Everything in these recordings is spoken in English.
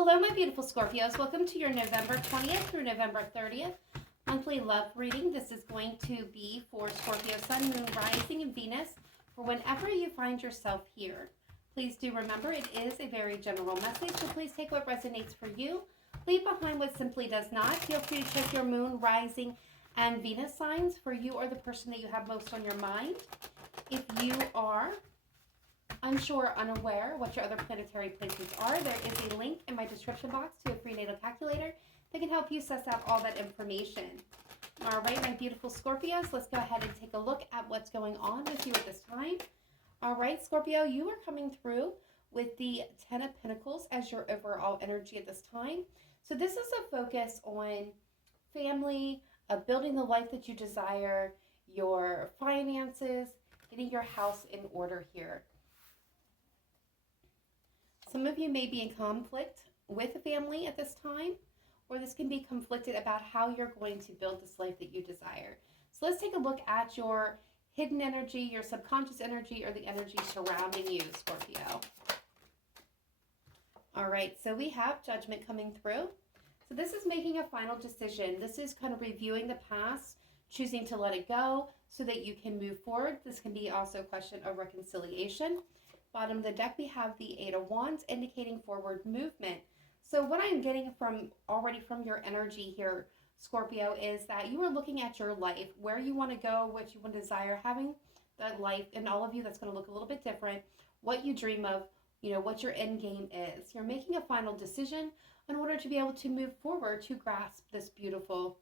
Hello, my beautiful Scorpios. Welcome to your November 20th through November 30th monthly love reading. This is going to be for Scorpio Sun, Moon, Rising, and Venus for whenever you find yourself here. Please do remember it is a very general message, so please take what resonates for you. Leave behind what simply does not. Feel free to check your Moon, Rising, and Venus signs for you or the person that you have most on your mind. If you are unsure or unaware what your other planetary placements are, there is a link in my description box to a free natal calculator that can help you suss out all that information. All right, my beautiful Scorpios, let's go ahead and take a look at what's going on with you at this time. All right, Scorpio, you are coming through with the Ten of Pentacles as your overall energy at this time. So this is a focus on family, building the life that you desire, your finances, getting your house in order here. Some of you may be in conflict with a family at this time, or this can be conflicted about how you're going to build this life that you desire. So let's take a look at your hidden energy, your subconscious energy, or the energy surrounding you, Scorpio. All right, so we have Judgment coming through. So this is making a final decision. This is kind of reviewing the past, choosing to let it go so that you can move forward. This can be also a question of reconciliation. Bottom of the deck, we have the Eight of Wands indicating forward movement. So what I'm getting already from your energy here, Scorpio, is that you are looking at your life, where you want to go, what you want to desire, having that life, and all of you that's going to look a little bit different, what you dream of, you know, what your end game is. You're making a final decision in order to be able to move forward to grasp this beautiful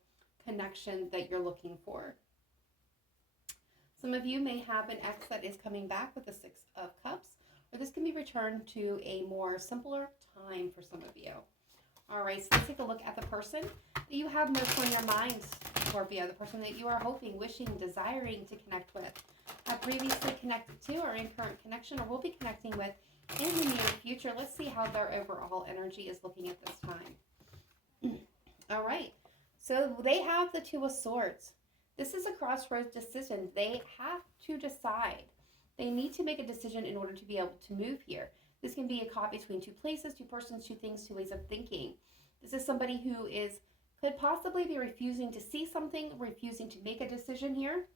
connection that you're looking for. Some of you may have an ex that is coming back with the Six of Cups, or this can be returned to a more simpler time for some of you. All right, so let's take a look at the person that you have most on your mind, Scorpio, the person that you are hoping, wishing, desiring to connect with, have previously connected to, or in current connection, or will be connecting with in the near future. Let's see how their overall energy is looking at this time. All right, so they have the Two of Swords. This is a crossroads decision. They have to decide. They need to make a decision in order to be able to move here. This can be a caught between two places, two persons, two things, two ways of thinking. This is somebody who could possibly be refusing to see something, refusing to make a decision here.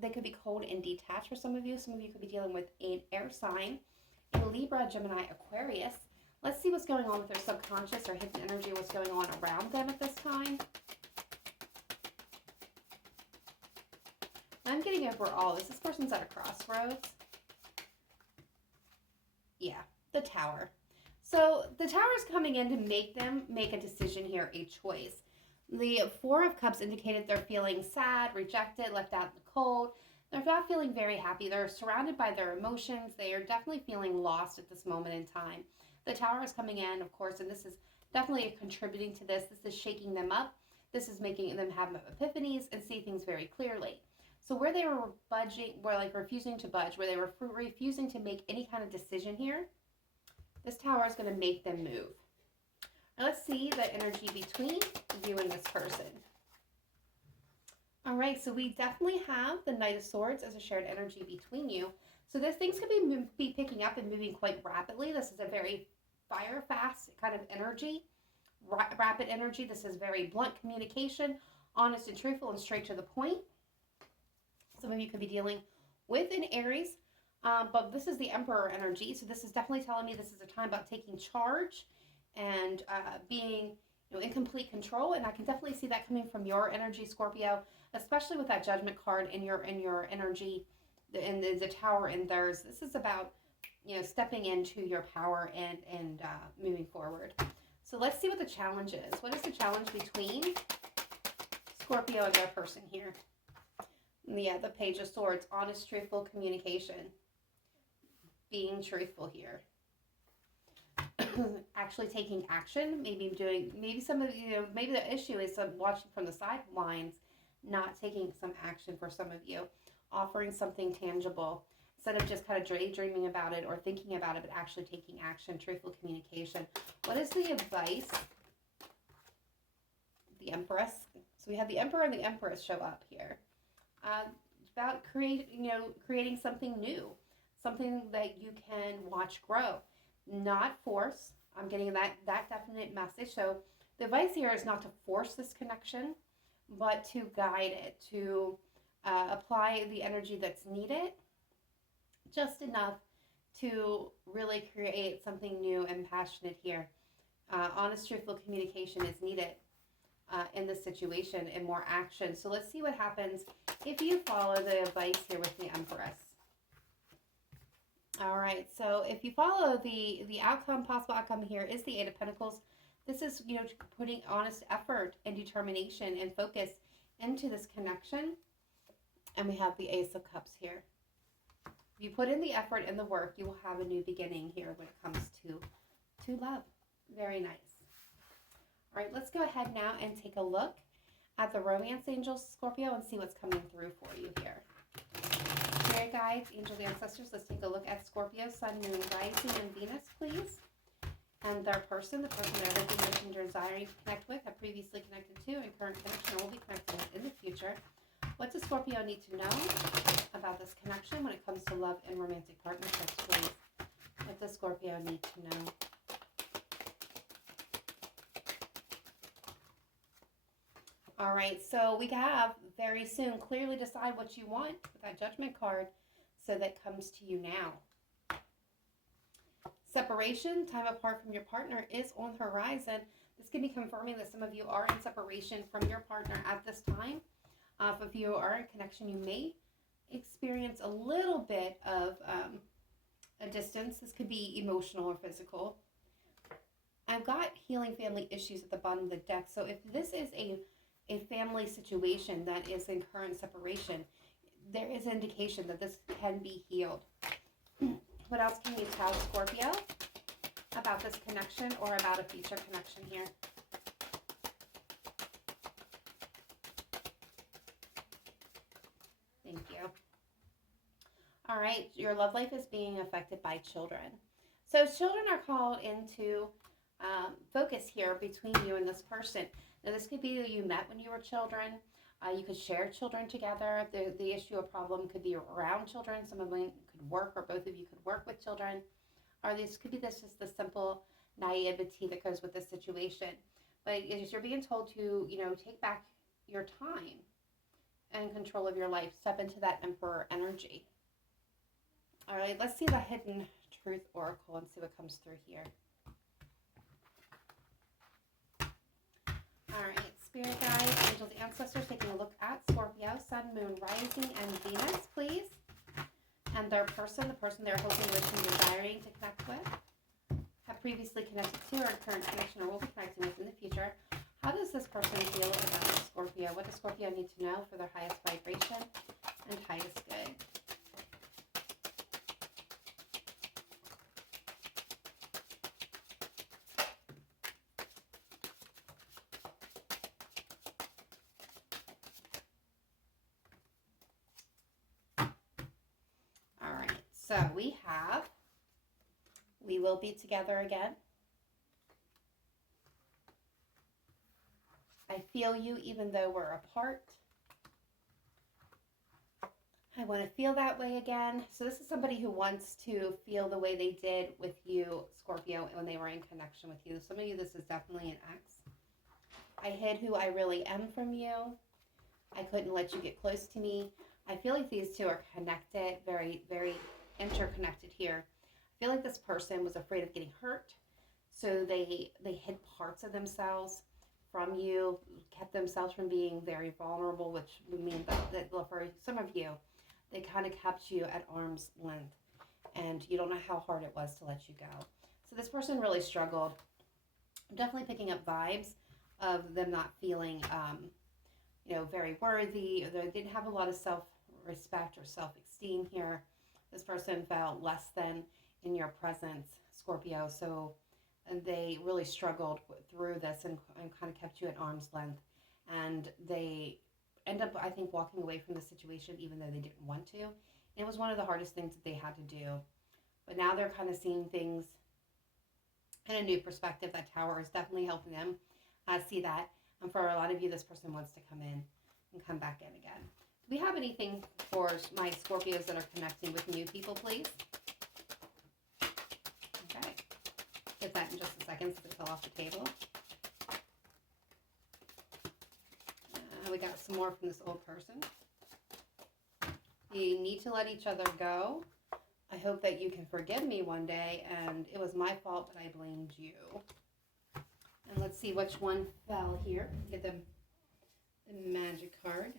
They could be cold and detached for some of you. Some of you could be dealing with an air sign, a Libra, Gemini, Aquarius. Let's see what's going on with their subconscious or hidden energy, what's going on around them at this time. I'm getting overall, this person's at a crossroads. Yeah, the Tower. So the Tower is coming in to make them make a decision here, a choice. The Four of Cups indicated they're feeling sad, rejected, left out in the cold. They're not feeling very happy. They're surrounded by their emotions. They are definitely feeling lost at this moment in time. The Tower is coming in, of course, and this is definitely contributing to this. This is shaking them up. This is making them have epiphanies and see things very clearly. So where they were refusing to budge, where they were refusing to make any kind of decision here, this Tower is going to make them move. Now let's see the energy between you and this person. All right, so we definitely have the Knight of Swords as a shared energy between you. So this things could be picking up and moving quite rapidly. This is a very fire fast kind of energy, rapid energy. This is very blunt communication, honest and truthful and straight to the point. Some of you could be dealing with an Aries, but this is the Emperor energy. So this is definitely telling me this is a time about taking charge and being in complete control. And I can definitely see that coming from your energy, Scorpio, especially with that Judgment card in your energy, and the Tower in theirs. This is about stepping into your power and moving forward. So let's see what the challenge is. What is the challenge between Scorpio and their person here? Yeah, the Page of Swords, honest, truthful communication. Being truthful here. Actually taking action, maybe some of maybe the issue is watching from the sidelines, not taking some action for some of you, offering something tangible instead of just kind of daydreaming about it or thinking about it, but actually taking action, truthful communication. What is the advice? The Empress. So we have the Emperor and the Empress show up here. About creating something new, something that you can watch grow, not force, I'm getting that definite message. So the advice here is not to force this connection, but to guide it, to apply the energy that's needed, just enough to really create something new and passionate here. Honest, truthful communication is needed in this situation, and more action. So let's see what happens if you follow the advice here with the Empress. All right, so if you follow the possible outcome here is the Eight of Pentacles. This is, putting honest effort and determination and focus into this connection. And we have the Ace of Cups here. If you put in the effort and the work, you will have a new beginning here when it comes to love. Very nice. All right, let's go ahead now and take a look at the romance angels, Scorpio, and see what's coming through for you here. Spirit guides, angels, ancestors, let's take a look at Scorpio, Sun, Moon, Rising, and Venus, please. And their person, the person they're hoping, wishing, desiring to connect with, have previously connected to, and current connection, or will be connected with in the future. What does Scorpio need to know about this connection when it comes to love and romantic partnerships, please? What does Scorpio need to know? All right, so we have very soon clearly decide what you want with that Judgment card. So that comes to you now. Separation, time apart from your partner, is on the horizon. This can be confirming that some of you are in separation from your partner at this time. If you are in connection, you may experience a little bit of a distance. This could be emotional or physical. I've got healing family issues at the bottom of the deck. So if this is a family situation that is in current separation, there is indication that this can be healed. What else can you tell Scorpio about this connection or about a future connection here? Thank you. All right, your love life is being affected by children. So children are called into focus here between you and this person. Now, this could be that you met when you were children. You could share children together. The issue or problem could be around children. Some of them could work, or both of you could work with children. Or this could be just the simple naivety that goes with this situation. But you're being told to, take back your time and control of your life. Step into that Emperor energy. All right, let's see the Hidden Truth Oracle and see what comes through here. All right, Spirit guides, angels, ancestors, taking a look at Scorpio, Sun, Moon, Rising, and Venus, please. And their person, the person they're hoping, wishing, desiring to connect with, have previously connected to, or current connection, or will be connecting with in the future. How does this person feel about Scorpio? What does Scorpio need to know for their highest vibration and highest good? So we have, we will be together again. I feel you even though we're apart. I want to feel that way again. So this is somebody who wants to feel the way they did with you, Scorpio, when they were in connection with you. Some of you, this is definitely an ex. I hid who I really am from you. I couldn't let you get close to me. I feel like these two are connected, very, very interconnected here. I feel like this person was afraid of getting hurt, so they hid parts of themselves from you, kept themselves from being very vulnerable, which would mean that for some of you, they kind of kept you at arm's length, and you don't know how hard it was to let you go. So this person really struggled. I'm definitely picking up vibes of them not feeling very worthy, or they didn't have a lot of self-respect or self-esteem here. This person felt less than in your presence, Scorpio, so they really struggled through this and kind of kept you at arm's length. And they end up, I think, walking away from the situation even though they didn't want to. And it was one of the hardest things that they had to do. But now they're kind of seeing things in a new perspective. That Tower is definitely helping them see that. And for a lot of you, this person wants to come in and come back in again. Do we have anything for my Scorpios that are connecting with new people, please? Okay. get that in just a second since it fell off the table. We got some more from this old person. You need to let each other go. I hope that you can forgive me one day, and it was my fault, but I blamed you. And let's see which one fell here. Get the magic card.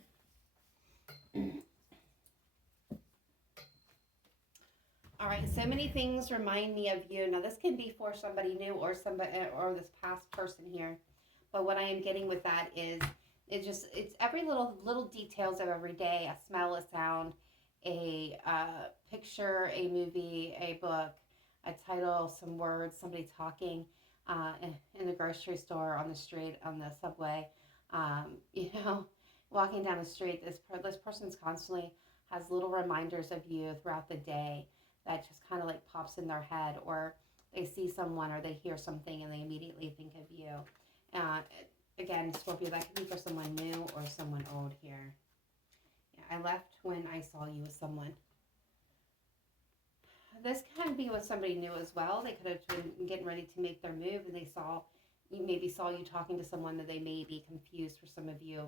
All right, so many things remind me of you. Now, this can be for somebody new or this past person here. But what I am getting with that is it's every little details of every day, a smell, a sound, a picture, a movie, a book, a title, some words, somebody talking in the grocery store, on the street, on the subway, walking down the street. This person's constantly has little reminders of you throughout the day that just kind of like pops in their head, or they see someone or they hear something and they immediately think of you. Again, Scorpio, that could be for someone new or someone old here. Yeah, I left when I saw you with someone. This can be with somebody new as well. They could have been getting ready to make their move, and they maybe saw you talking to someone that they may be confused for some of you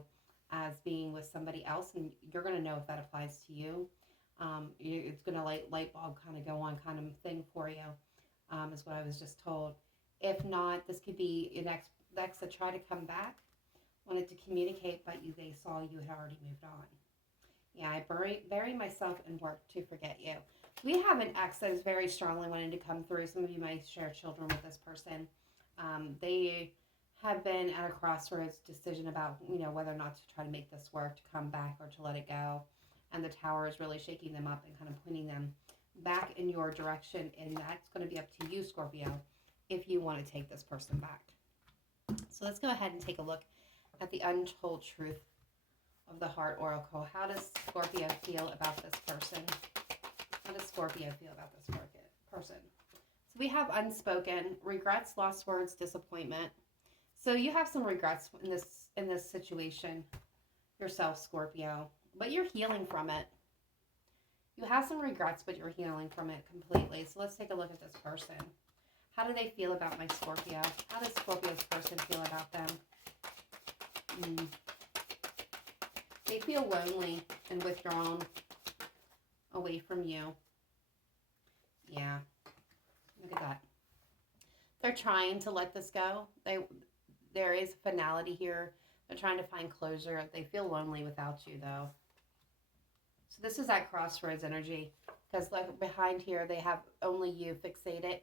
as being with somebody else, and you're going to know if that applies to you. It's going to light bulb kind of go on kind of thing for you, is what I was just told. If not, this could be an ex that tried to come back, wanted to communicate, but they saw you had already moved on. Yeah, I bury myself and work to forget you. We have an ex that is very strongly wanting to come through. Some of you might share children with this person. They have been at a crossroads decision about, whether or not to try to make this work, to come back or to let it go. And the tower is really shaking them up and kind of pointing them back in your direction. And that's going to be up to you, Scorpio, if you want to take this person back. So let's go ahead and take a look at the untold truth of the Heart Oracle. How does Scorpio feel about this person? How does Scorpio feel about this person? So we have unspoken, regrets, lost words, disappointment. So you have some regrets in this situation yourself, Scorpio, but you're healing from it. You have some regrets, but you're healing from it completely. So let's take a look at this person. How do they feel about my Scorpio? How does Scorpio's person feel about them? They feel lonely and withdrawn away from you. Yeah, look at that. They're trying to let this go. There is finality here. They're trying to find closure. They feel lonely without you, though. So this is that crossroads energy, because like behind here, they have only you fixated,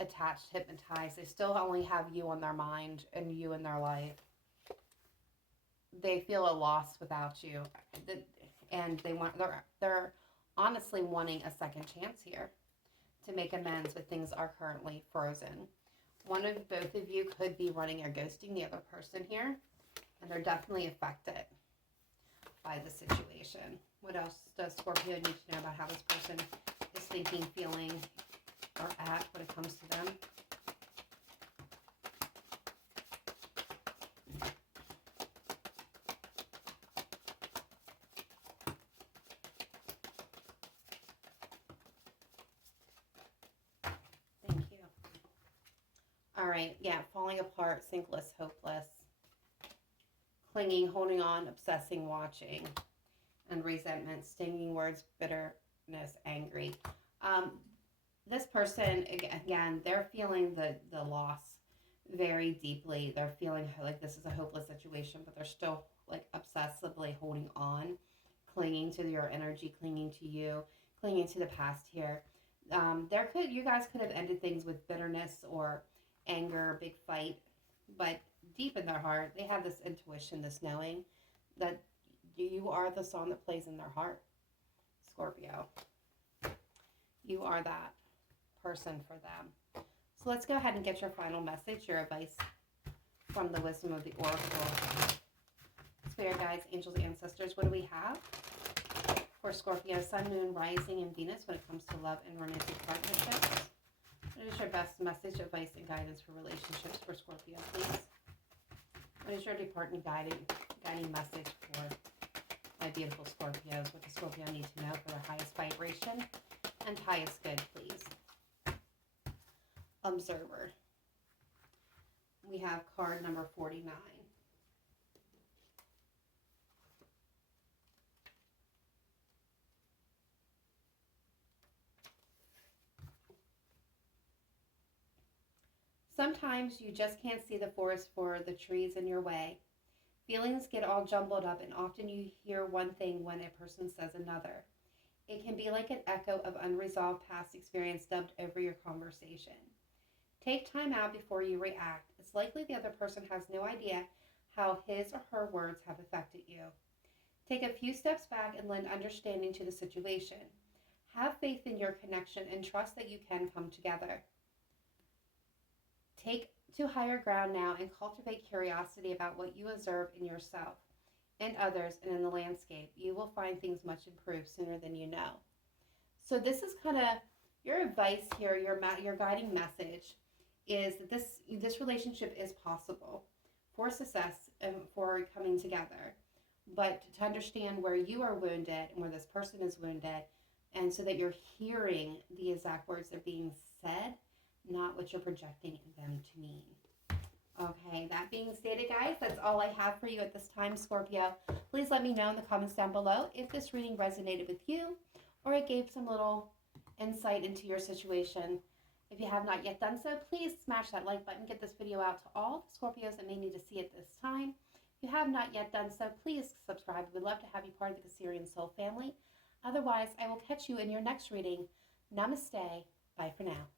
attached, hypnotized. They still only have you on their mind and you in their life. They feel a loss without you, and they're honestly wanting a second chance here to make amends, but things are currently frozen. Both of you could be running or ghosting the other person here, and they're definitely affected by the situation. What else does Scorpio need to know about how this person is thinking, feeling, or at when it comes to them? Thank you. All right, yeah, falling apart, sinkless, hopeless, clinging, holding on, obsessing, watching, and resentment, stinging words, bitterness, angry. This person, again, they're feeling the loss very deeply. They're feeling like this is a hopeless situation, but they're still like obsessively holding on, clinging to your energy, clinging to you, clinging to the past here. You guys could have ended things with bitterness or anger, big fight, but deep in their heart, they have this intuition, this knowing that you are the song that plays in their heart, Scorpio. You are that person for them. So let's go ahead and get your final message, your advice from the wisdom of the Oracle. Spirit guides, angels, ancestors, what do we have for Scorpio, Sun, Moon, Rising, and Venus when it comes to love and romantic partnerships? What is your best message, advice, and guidance for relationships for Scorpio, please? What is your departing guiding message for my beautiful Scorpios? What does Scorpio need to know for their highest vibration and highest good, please? observer. We have card number 49. Sometimes you just can't see the forest for the trees in your way. Feelings get all jumbled up, and often you hear one thing when a person says another. It can be like an echo of unresolved past experience dubbed over your conversation. Take time out before you react. It's likely the other person has no idea how his or her words have affected you. Take a few steps back and lend understanding to the situation. Have faith in your connection and trust that you can come together. Take to higher ground now and cultivate curiosity about what you observe in yourself and others and in the landscape. You will find things much improved sooner than you know. So this is kind of your advice here, your guiding message is that this relationship is possible for success and for coming together, but to understand where you are wounded and where this person is wounded, and so that you're hearing the exact words that are being said, not what you're projecting them to mean. Okay, that being stated, guys, that's all I have for you at this time, Scorpio. Please let me know in the comments down below if this reading resonated with you or it gave some little insight into your situation. If you have not yet done so, please smash that like button. Get this video out to all Scorpios that may need to see it this time. If you have not yet done so, please subscribe. We'd love to have you part of the Cancerian Soul family. Otherwise, I will catch you in your next reading. Namaste. Bye for now.